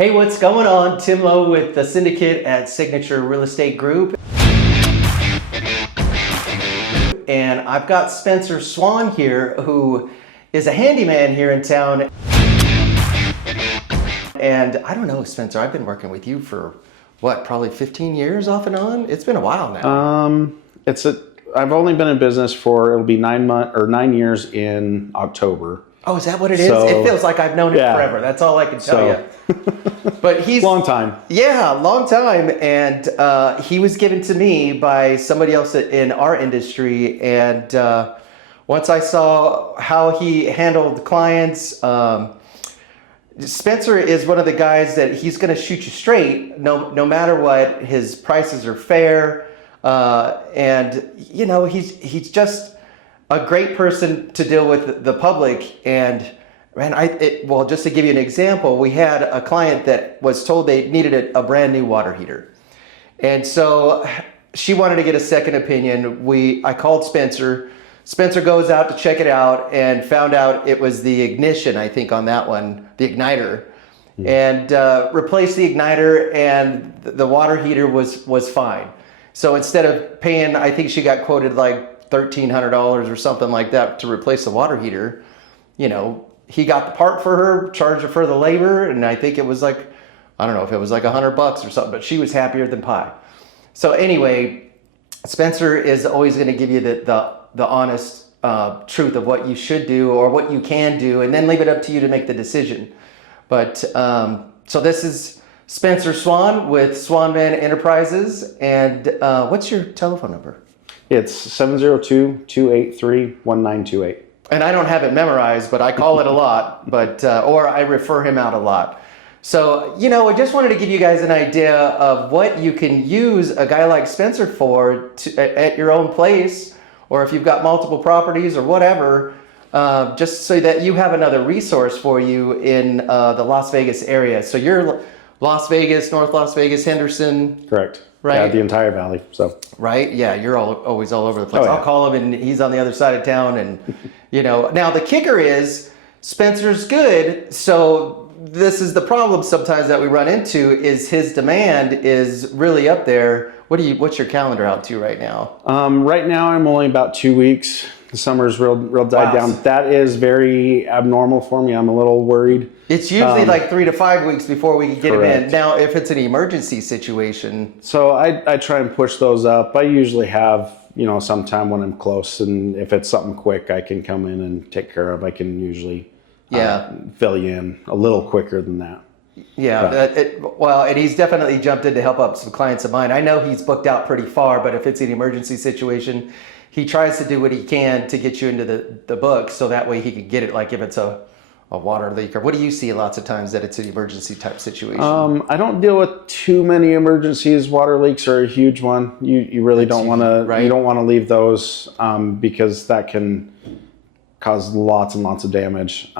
Hey, what's going on? Tim Lowe with the Syndicate at Signature Real Estate Group. And I've got Spencer Swan here, who is a handyman here in town. And I don't know, Spencer, I've been working with you for what, probably 15 years off and on? It's been a while now. I've only been in business for, it'll be 9 years in October. Oh, is that what it is? It feels like I've known it forever. That's all I can tell you. But he's long time. Yeah, long time. And he was given to me by somebody else in our industry. And once I saw how he handled clients, Spencer is one of the guys that he's going to shoot you straight, no matter what. His prices are fair, and you know he's just a great person to deal with the public. And man, well, just to give you an example, we had a client that was told they needed a brand new water heater, and so she wanted to get a second opinion. I called Spencer. Spencer goes out to check it out and found out it was the ignition, I think, on that one, the igniter, and replaced the igniter, and the water heater was fine. So instead of paying, I think she got quoted like $1,300 or something like that to replace the water heater, you know, he got the part for her, charged her for the labor, and I think it was like, I don't know if it was like $100 or something, but she was happier than pie. So anyway, Spencer is always going to give you the honest truth of what you should do or what you can do, and then leave it up to you to make the decision. But so this is Spencer Swan with Swan Man Enterprises. And what's your telephone number? It's 702-283-1928. And I don't have it memorized, but I call it a lot, but or I refer him out a lot. So, you know, I just wanted to give you guys an idea of what you can use a guy like Spencer for at your own place, or if you've got multiple properties or whatever, just so that you have another resource for you in the Las Vegas area. So you're Las Vegas, North Las Vegas, Henderson. Correct. Right. Yeah, the entire valley. So. Right. Yeah, you're always all over the place. Oh, yeah. I'll call him and he's on the other side of town, and you know. Now the kicker is Spencer's good, so this is the problem sometimes that we run into is his demand is really up there. What's your calendar out to right now? Right now I'm only about 2 weeks. The summer's real died down. That is very abnormal for me. I'm a little worried. It's usually like 3 to 5 weeks before we can get him in. Correct. Now, if it's an emergency situation. So I try and push those up. I usually have, you know, sometime when I'm close, and if it's something quick I can come in and take care of, I can usually fill you in a little quicker than that. Yeah, well, and he's definitely jumped in to help up some clients of mine. I know he's booked out pretty far, but if it's an emergency situation, he tries to do what he can to get you into the book, so that way he can get it, like if it's a water leak, or what do you see lots of times that it's an emergency type situation? I don't deal with too many emergencies. Water leaks are a huge one. You really don't want to, you don't want to leave those because that can cause lots and lots of damage.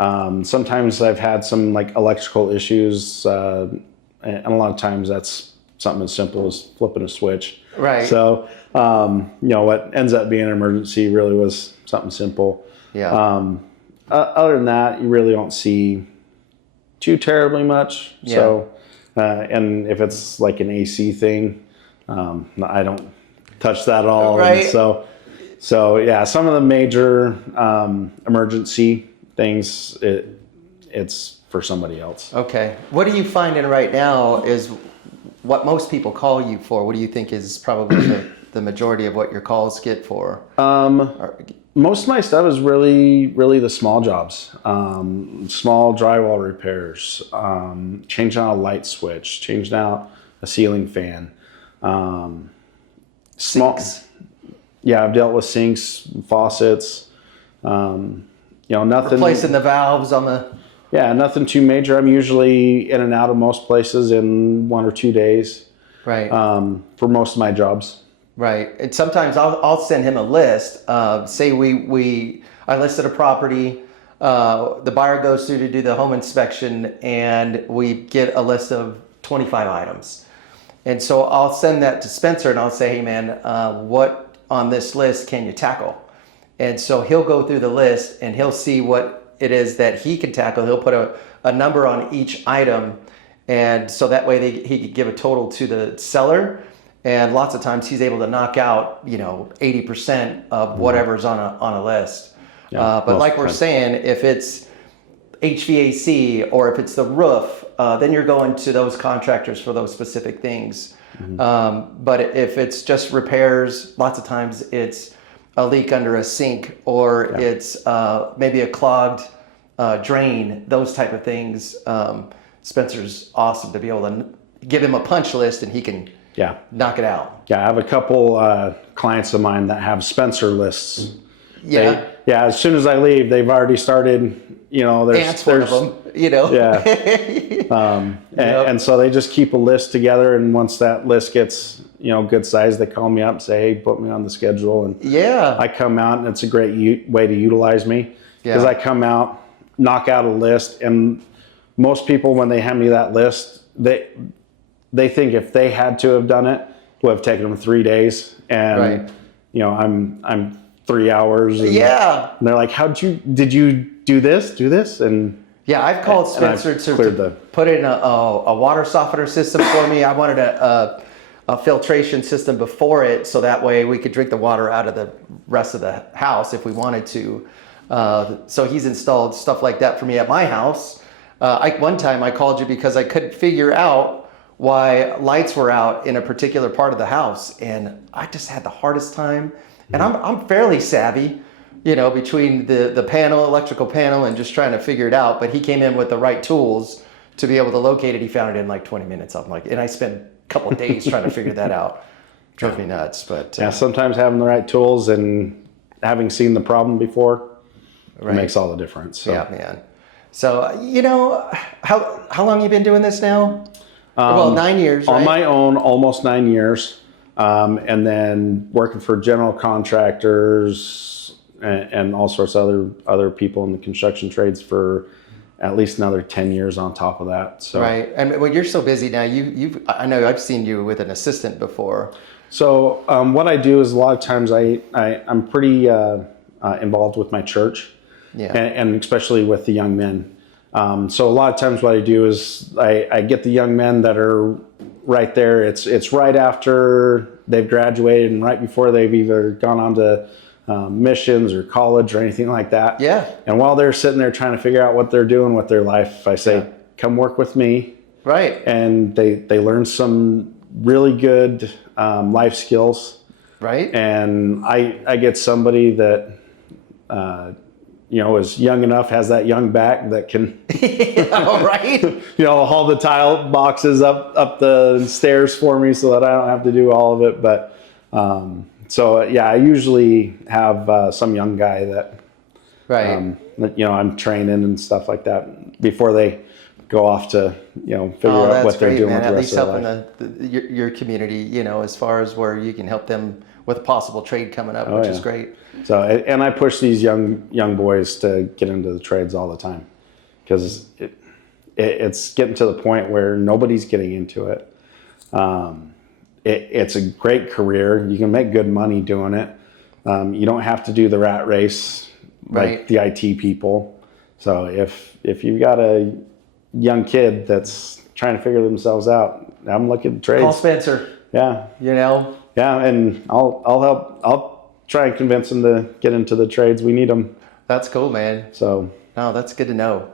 Sometimes I've had some like electrical issues, and a lot of times that's something as simple as flipping a switch. Right. So, you know, what ends up being an emergency really was something simple. Yeah. Other than that, you really don't see too terribly much. Yeah. So, and if it's like an AC thing, I don't touch that at all. Right. And so yeah, some of the major emergency things, it's for somebody else. Okay. What are you finding right now is what most people call you for? What do you think is probably the majority of what your calls get for? Most of my stuff is really the small jobs, small drywall repairs, changing out a light switch, changing out a ceiling fan. Sinks. Yeah, I've dealt with sinks, faucets, you know, nothing. Replacing the valves on the... Yeah, nothing too major. I'm usually in and out of most places in 1 or 2 days. Right. For most of my jobs. Right. And sometimes I'll send him a list. Say I listed a property, the buyer goes through to do the home inspection, and we get a list of 25 items. And so I'll send that to Spencer and I'll say, hey man, what on this list can you tackle? And so he'll go through the list and he'll see what it is that he can tackle. He'll put a number on each item, and so that way he could give a total to the seller. And lots of times he's able to knock out 80% of whatever's on a list. But like we're saying, if it's HVAC or if it's the roof, then you're going to those contractors for those specific things. But if it's just repairs, lots of times it's a leak under a sink, or it's maybe a clogged drain, those type of things. Spencer's awesome to be able to give him a punch list and he can knock it out. Yeah, I have a couple clients of mine that have Spencer lists. Yeah. As soon as I leave, they've already started, Ant's one of them, Yeah. And so they just keep a list together, and once that list gets, good size, they call me up and say, hey, put me on the schedule. And I come out, and it's a great way to utilize me, because I come out, knock out a list, and most people, when they hand me that list, they think if they had to have done it, it would have taken them 3 days. And, I'm 3 hours. And they're like, did you do this? And I've called Spencer to put in a water softener system for me. I wanted a filtration system before it, so that way we could drink the water out of the rest of the house if we wanted to. So he's installed stuff like that for me at my house. One time I called you because I couldn't figure out why lights were out in a particular part of the house, and I just had the hardest time. And I'm fairly savvy, between the electrical panel, and just trying to figure it out. But he came in with the right tools to be able to locate it. He found it in like 20 minutes. And I spent a couple of days trying to figure that out. Drove me nuts. But sometimes having the right tools and having seen the problem before makes all the difference. So. Yeah, man. So, how long you been doing this now? 9 years, right? On my own, almost 9 years. And then working for general contractors and all sorts of other people in the construction trades for at least another 10 years on top of that. So. Right. And when you're so busy now, I know I've seen you with an assistant before. So what I do is a lot of times I'm pretty involved with my church, and especially with the young men. So a lot of times what I do is I get the young men that are right there. It's right after they've graduated and right before they've either gone on to missions or college or anything like that. Yeah. And while they're sitting there trying to figure out what they're doing with their life, I say, come work with me. Right. And they learn some really good life skills. Right. And I get somebody that is young enough, has that young back that can, right. Haul the tile boxes up the stairs for me so that I don't have to do all of it. But I usually have some young guy that, I'm training and stuff like that before they go off to, figure out what they're doing with the rest of their life. At least helping your community, as far as where you can help them with a possible trade coming up, which is great. So, and I push these young boys to get into the trades all the time, because it's getting to the point where nobody's getting into it. It's a great career. You can make good money doing it. You don't have to do the rat race like the IT people. So if you've got a young kid that's trying to figure themselves out, have them look at the trades. Call Spencer. Yeah. Yeah, and I'll help. I'll try and convince them to get into the trades. We need them. That's cool, man. So. No, that's good to know.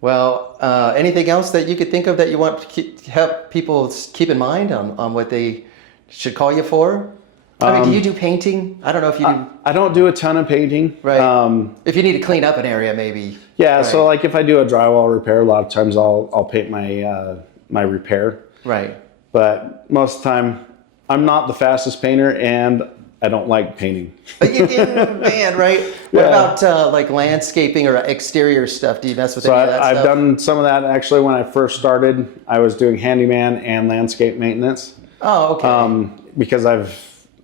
Well, anything else that you could think of that you want to help people keep in mind on what they should call you for? I mean, do you do painting? I don't know if you do. I don't do a ton of painting. Right. If you need to clean up an area, maybe. Yeah. Right. So like if I do a drywall repair, a lot of times I'll paint my repair. Right. But most of the time, I'm not the fastest painter, and I don't like painting. Man, right? What about like landscaping or exterior stuff? Do you mess with any of that stuff? I've done some of that. Actually, when I first started, I was doing handyman and landscape maintenance. Oh, okay. Because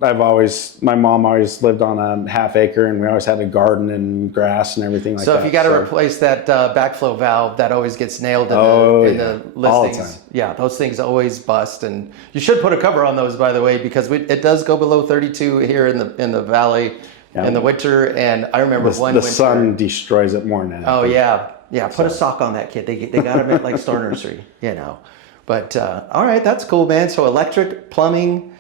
my mom always lived on a half acre, and we always had a garden and grass and everything like that. So if you got to replace that backflow valve, that always gets nailed in the listings. All the time. Yeah, those things always bust, and you should put a cover on those, by the way, because it does go below 32 here in the valley in the winter. And I remember one winter, the sun destroys it more than anything. Oh yeah, Yeah, put a sock on that kid. They got him at like Star Nursery, you know. But all right, that's cool, man. So electric, plumbing,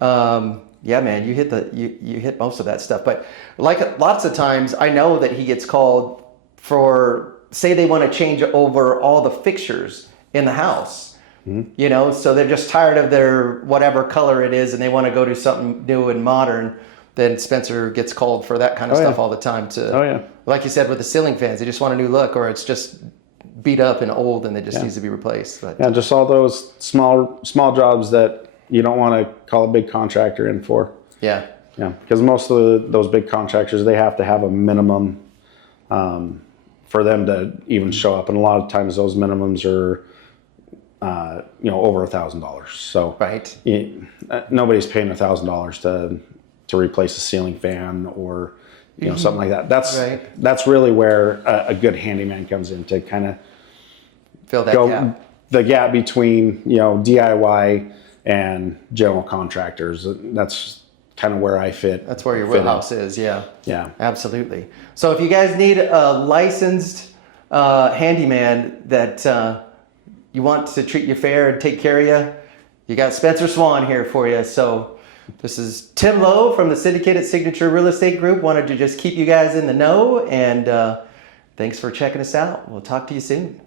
yeah, man, you hit most of that stuff. But like lots of times, I know that he gets called for, say they want to change over all the fixtures in the house. You know, so they're just tired of their whatever color it is, and they want to go to something new and modern. Then Spencer gets called for that kind of stuff all the time. Like you said with the ceiling fans, they just want a new look, or it's just beat up and old, and it just needs to be replaced. But yeah, just all those small jobs that you don't want to call a big contractor in for. Yeah, because most of those big contractors, they have to have a minimum for them to even show up, and a lot of times those minimums are over $1,000. So nobody's paying $1,000 to replace a ceiling fan or something like that. That's really where a good handyman comes in, to kind of fill that gap. The gap between DIY and general contractors. That's kind of where I fit. That's where your wheelhouse is. Yeah, absolutely. So if you guys need a licensed handyman that you want to treat you fair and take care of you, you got Spencer Swan here for you. So this is Tim Lowe from the Syndicated Signature Real Estate Group. Wanted to just keep you guys in the know, and thanks for checking us out. We'll talk to you soon.